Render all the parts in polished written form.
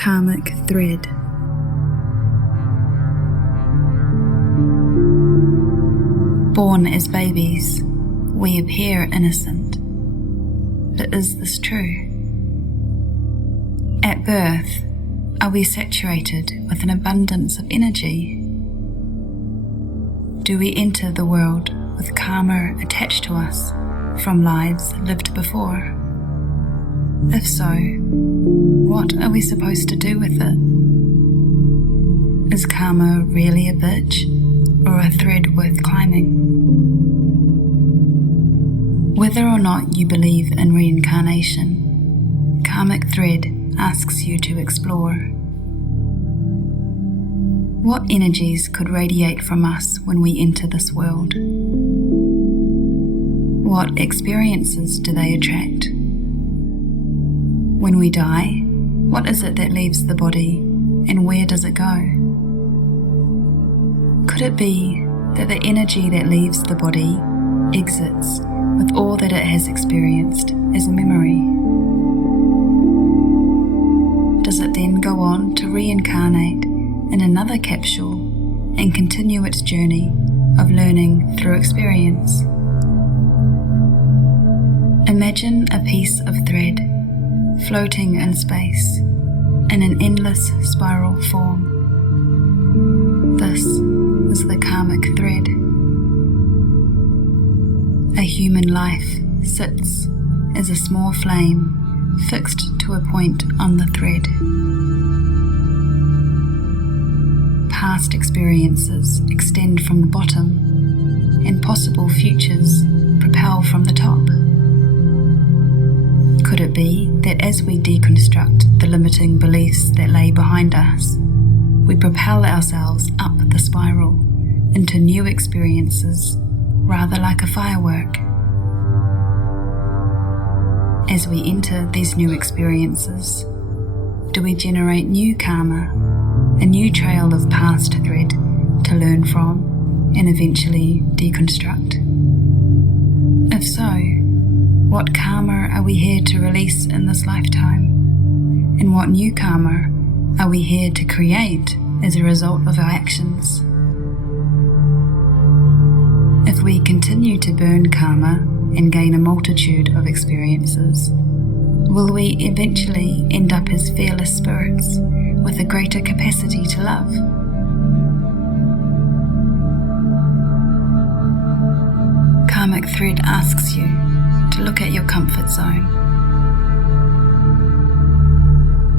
Karmic Thread. Born as babies, we appear innocent. But is this true? At birth, are we saturated with an abundance of energy? Do we enter the world with karma attached to us from lives lived before? If so, what are we supposed to do with it? Is karma really a bitch or a thread worth climbing? Whether or not you believe in reincarnation, Karmic Thread asks you to explore. What energies could radiate from us when we enter this world? What experiences do they attract? When we die, what is it that leaves the body and where does it go? Could it be that the energy that leaves the body exits with all that it has experienced as a memory? Does it then go on to reincarnate in another capsule and continue its journey of learning through experience? Imagine a piece of thread floating in space in an endless spiral form. This is the karmic thread. A human life sits as a small flame fixed to a point on the thread. Past experiences extend from the bottom, and possible futures propel from the top. Could it be that as we deconstruct the limiting beliefs that lay behind us, we propel ourselves up the spiral into new experiences, rather like a firework? As we enter these new experiences, do we generate new karma, a new trail of past thread to learn from and eventually deconstruct? If so, what karma are we here to release in this lifetime? And what new karma are we here to create as a result of our actions? If we continue to burn karma and gain a multitude of experiences, will we eventually end up as fearless spirits with a greater capacity to love? Karmic Thread asks you to look at your comfort zone.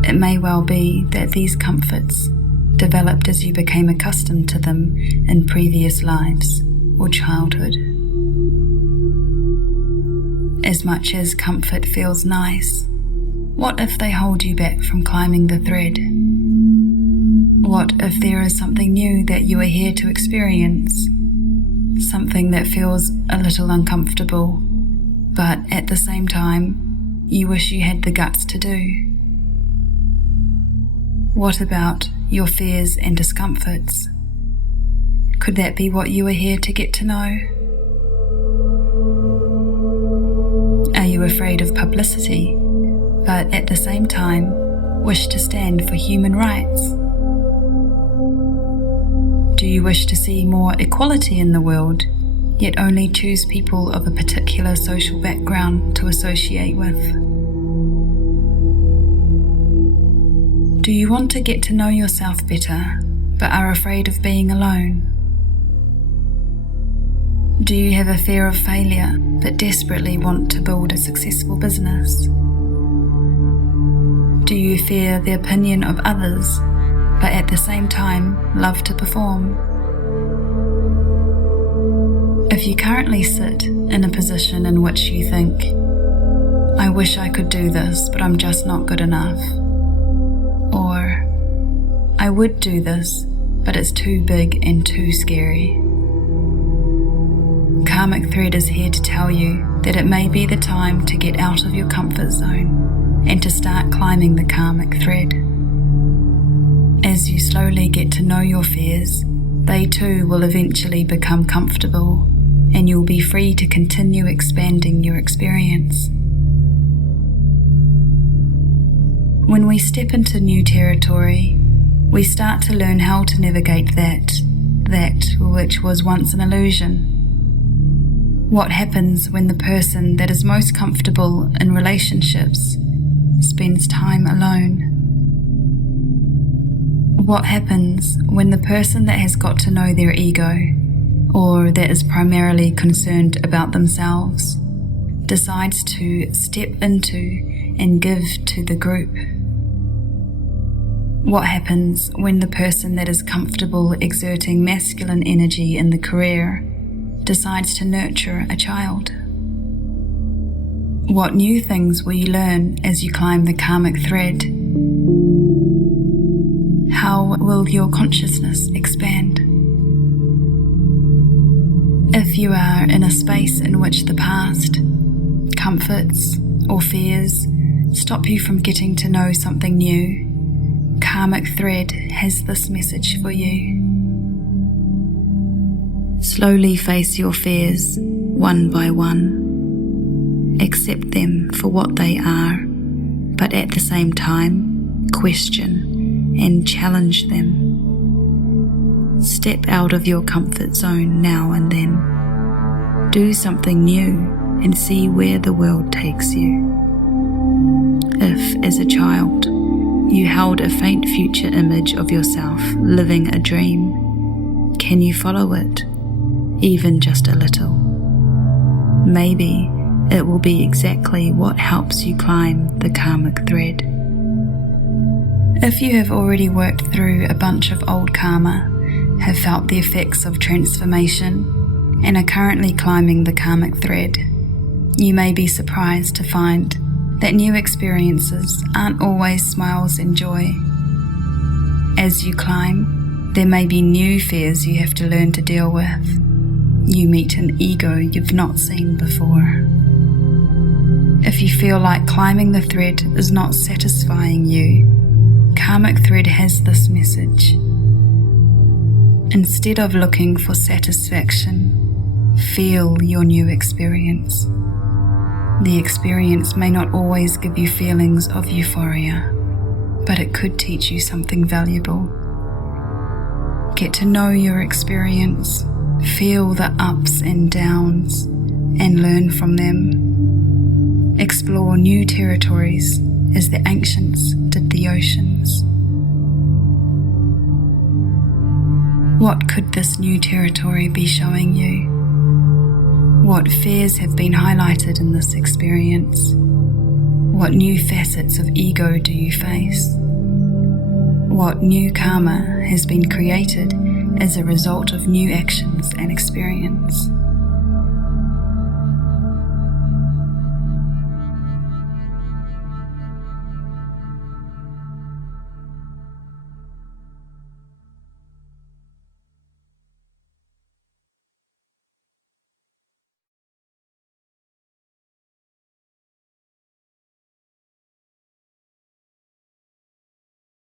It may well be that these comforts developed as you became accustomed to them in previous lives or childhood. As much as comfort feels nice, what if they hold you back from climbing the thread? What if there is something new that you are here to experience? Something that feels a little uncomfortable, but at the same time, you wish you had the guts to do? What about your fears and discomforts? Could that be what you are here to get to know? Are you afraid of publicity, but at the same time wish to stand for human rights? Do you wish to see more equality in the world, yet only choose people of a particular social background to associate with? Do you want to get to know yourself better, but are afraid of being alone? Do you have a fear of failure, but desperately want to build a successful business? Do you fear the opinion of others, but at the same time love to perform? If you currently sit in a position in which you think, I wish I could do this, but I'm just not good enough, or I would do this, but it's too big and too scary, Karmic Thread is here to tell you that it may be the time to get out of your comfort zone and to start climbing the karmic thread. As you slowly get to know your fears, they too will eventually become comfortable, and you'll be free to continue expanding your experience. When we step into new territory, we start to learn how to navigate that which was once an illusion. What happens when the person that is most comfortable in relationships spends time alone? What happens when the person that has got to know their ego, or that is primarily concerned about themselves, decides to step into and give to the group? What happens when the person that is comfortable exerting masculine energy in the career decides to nurture a child? What new things will you learn as you climb the karmic thread? How will your consciousness expand? If you are in a space in which the past, comforts, or fears stop you from getting to know something new, Karmic Thread has this message for you. Slowly face your fears one by one. Accept them for what they are, but at the same time, question and challenge them. Step out of your comfort zone now and then. Do something new and see where the world takes you. If, as a child, you held a faint future image of yourself living a dream, can you follow it, even just a little? Maybe it will be exactly what helps you climb the karmic thread. If you have already worked through a bunch of old karma, have felt the effects of transformation, and are currently climbing the karmic thread, you may be surprised to find that new experiences aren't always smiles and joy. As you climb, there may be new fears you have to learn to deal with. You meet an ego you've not seen before. If you feel like climbing the thread is not satisfying you, Karmic Thread has this message. Instead of looking for satisfaction, feel your new experience. The experience may not always give you feelings of euphoria, but it could teach you something valuable. Get to know your experience, feel the ups and downs, and learn from them. Explore new territories as the ancients did the oceans. What could this new territory be showing you? What fears have been highlighted in this experience? What new facets of ego do you face? What new karma has been created as a result of new actions and experience?